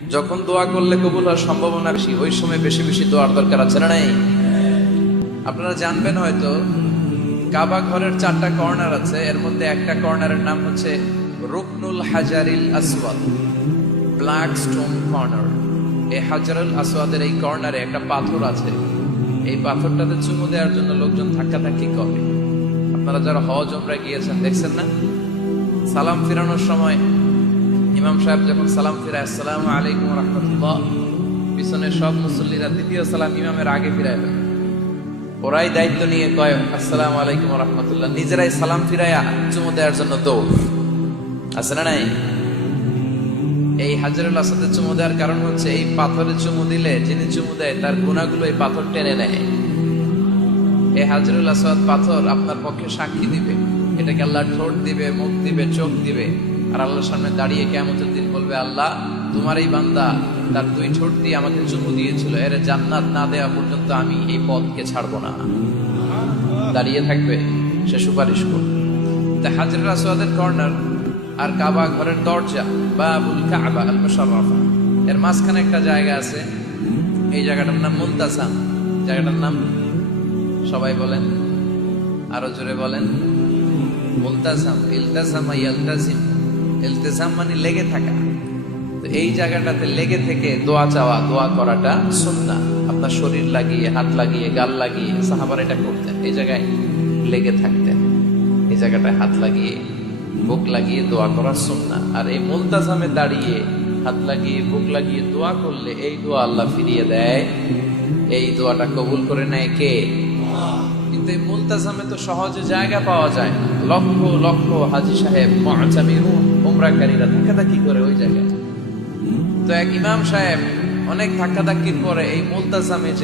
যখন দোয়া করলে কবুল হওয়ার সম্ভাবনা বেশি, ওই সময় বেশি বেশি দোয়ার দরকার আছে না নাই? আপনারা জানবেন হয়তো কাবা ঘরের 4টা কর্নার আছে, এর মধ্যে একটা কর্নারের নাম হচ্ছে রুকনুল হাজারিল আসওয়াদ, ব্ল্যাক স্টোন কর্নার। এই হাজারুল আসওয়াদের এই কর্নারে একটা পাথর আছে, এই পাথরটাতে চুমু দেওয়ার জন্য লোকজন ধাক্কাধাক্কি করে। আপনারা যারা হজ উমরা গিয়েছেন দেখছেন না, সালাম ফিরানোর সময় ইমাম সাহেব যখন সালাম ফিরায় আসসালামু আলাইকুম রাহমাতুল্লাহ, পিছনে সব মুসল্লিরা দ্বিতীয় সালাম ইমামের আগে ফিরায় ফেলে। ওরাই দায়িত্ব নিয়ে কয় আসসালামু আলাইকুম রাহমাতুল্লাহ, নিজেরাই সালাম ফিরায় চুমু দেওয়ার জন্য দৌড়। আছে না নাই? এই হাজারুল আসাদের চুমু দেওয়ার কারণ হচ্ছে এই পাথরে চুমু দিলে যিনি চুমু দেয় তার গুনাহগুলো এই পাথর টেনে নেয়। এই হাজারুল আসওয়াদ পাথর আপনার পক্ষে সাক্ষী দিবে, এটাকে আল্লাহ ঠোঁট দিবে, মুখ দিবে, চোখ দিবে, আর আল্লাহর সামনে দাঁড়িয়ে কিয়ামতের দিন বলবে, আল্লাহ তোমার এই বান্দা তার 2 ঠোঁট দিয়ে আমাকে চুমু দিয়েছিল, এর জান্নাত না দেওয়া পর্যন্ত আমি এই পথকে ছাড়বো না। দাঁড়িয়ে থাকবে, সে সুপারিশ করবে। তা হাজারুল আসওয়াদের কর্নার আর কাবা ঘরের দরজা, বাবুল কাবা আল মুশাররাফা, এর মাঝখানে একটা জায়গা আছে, এই জায়গাটার নাম মুলতাসাম। জায়গাটার নাম সবাই বলেন, আরো জোরে বলেন। মুলতাসাম, ইলতাসামা ইয়ালতাসিম, ইলতিসাম মানে লেগে থাকা। তো এই জায়গাটাতে লেগে থেকে দোয়া চাওয়া, দোয়া করাটা সুন্নাহ। আপনার শরীর লাগিয়ে, হাত লাগিয়ে, গাল লাগিয়ে সাহাবারা এটা করতেন। এই জায়গায় লেগে থাকতেন, এই জায়গাটায় হাত লাগিয়ে, বুক লাগিয়ে দোয়া করা সুন্নাহ। আর এই মুলতাসামে দাঁড়িয়ে হাত লাগিয়ে, বুক লাগিয়ে দোয়া করলে এই দোয়া আল্লাহ ফিরিয়ে দেয়। এই দোয়াটা কবুল করে নেয় কে? কিন্তু এই মুলতাজামে তো সহজে জায়গা পাওয়া যায় না। লক্ষ লক্ষ হাজী সাহেব, মুআতামিরুন, উমরাকারীরা ধাক্কাধাক্কি করে ওই জায়গায়। তো এক ইমাম সাহেব অনেক ধাক্কাধাক্কির পরে এই মুলতাজামে যে